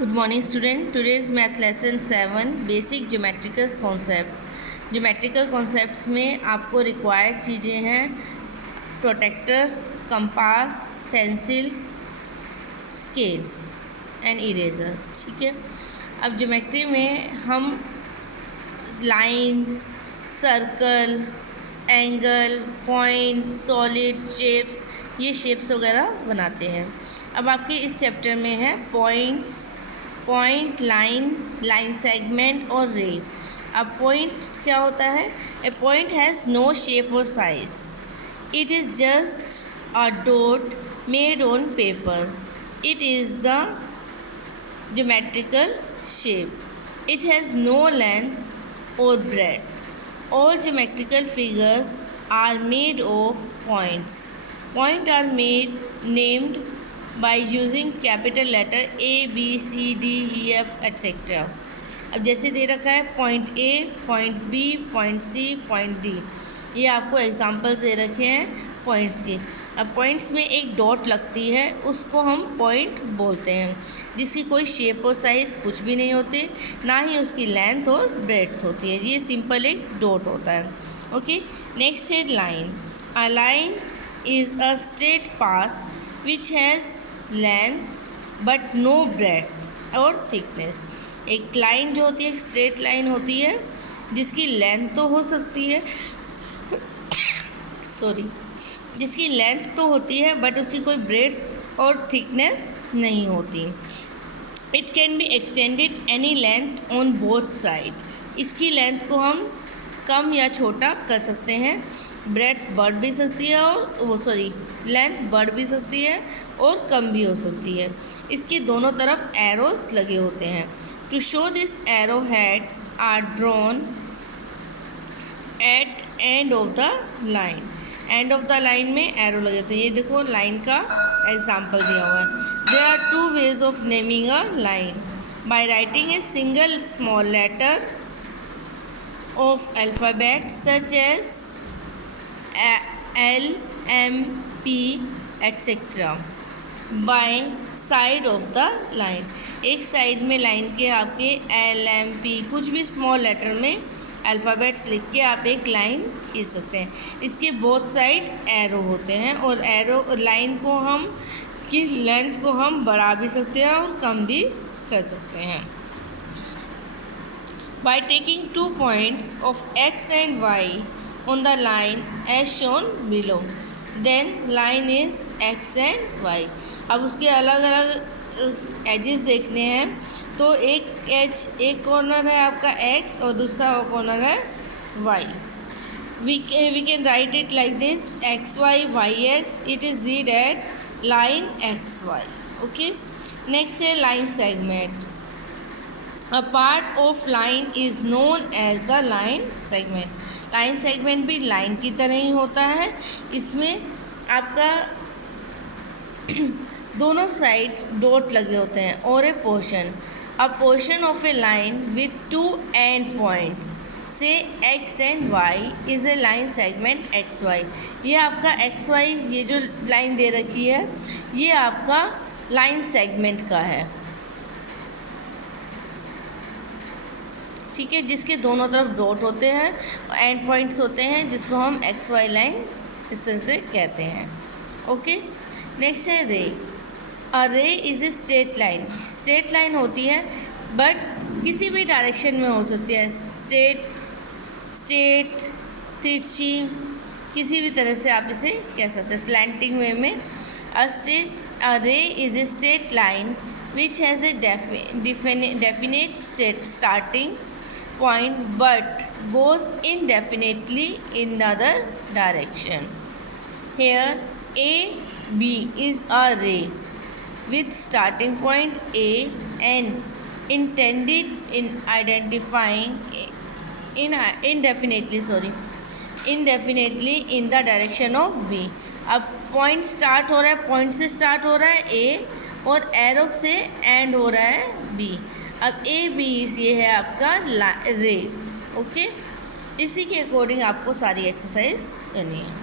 Good morning student. Today's math lesson 7 basic geometrical concept. Geometrical concepts में आपको required चीज़ें हैं protector, compass, pencil, scale and eraser. ठीक है. अब ज्योमेट्री में हम line, circle, angle, point, solid, shapes, ये शेप्स वगैरह बनाते हैं. अब आपके इस चैप्टर में है पॉइंट, लाइन सेगमेंट और रे. अब पॉइंट क्या होता है? ए पॉइंट हैज़ नो शेप और size. It is just a dot made on paper. It is the geometrical shape. It has no length or breadth. All geometrical figures are made of points. Points are named by using capital letter A, B, C, D, E, F, etc. अब जैसे दे रखा है point A, point B, point C, point D. ये आपको examples दे रखे हैं points के. अब पॉइंट्स में एक डॉट लगती है, उसको हम पॉइंट बोलते हैं, जिसकी कोई शेप और साइज़ कुछ भी नहीं होती, ना ही उसकी लेंथ और ब्रेड्थ होती है. ये सिंपल एक डॉट होता है. ओके. नेक्स्ट है line. A line is a straight path which has length but no breadth और थिकनेस. एक लाइन जो होती है, एक स्ट्रेट लाइन होती है जिसकी लेंथ तो हो सकती है जिसकी लेंथ तो होती है बट उसकी कोई ब्रेड्थ और थिकनेस नहीं होती. It can be extended any length on both side. इसकी लेंथ को हम कम या छोटा कर सकते हैं. ब्रेड्थ बढ़ भी सकती है और लेंथ बढ़ भी सकती है और कम भी हो सकती है. इसके दोनों तरफ एरोस लगे होते हैं. To show this arrow heads are drawn at end of the line. End of the line में एरो लगे होते हैं. ये देखो लाइन का एग्जाम्पल दिया हुआ है. There are two ways of naming a line. By writing a single small letter of alphabet such as L, M, P, etc. By side of the line. एक साइड में लाइन के आपके L, M, P कुछ भी small letter में alphabets लिख के आप एक लाइन खींच सकते हैं. इसके बोथ साइड एरो होते हैं और एरो लाइन को हम की लेंथ को हम बढ़ा भी सकते हैं और कम भी कर सकते हैं. By taking 2 points of X and Y on the line as shown below, then line is X and Y. अब उसके अलग अलग एजेस देखने हैं. तो एक कॉर्नर है आपका X और दूसरा कॉर्नर है Y. we can write it like this: XY, YX. It is read at line XY. Okay. Next है line segment. A part of line is known as the line segment. Line segment भी line की तरह ही होता है. इसमें आपका दोनों side dot लगे होते हैं और ए portion of A line with 2 and points से X and Y is a line segment XY. ये आपका XY, ये जो लाइन दे रखी है, ये आपका लाइन सेगमेंट का है. ठीक है. जिसके दोनों तरफ डॉट होते हैं और एंड पॉइंट्स होते हैं, जिसको हम XY लाइन इस तरह से कहते हैं. ओके. नेक्स्ट है ray. A ray is a straight line. Straight line होती है बट किसी भी डायरेक्शन में हो सकती है. स्ट्रेट, तिरछी, किसी भी तरह से आप इसे कह सकते हैं. स्लैंटिंग वे में. A ray is a straight line which has a definite starting point but goes indefinitely in the other direction. Here A, B is a ray with starting point A and intended in identifying indefinitely in the direction of B. अब point start हो रहा है, point से start हो रहा है A और arrow से एंड हो रहा है B. अब A, B ये है आपका रे. ओके. इसी के अकॉर्डिंग आपको सारी एक्सरसाइज करनी है.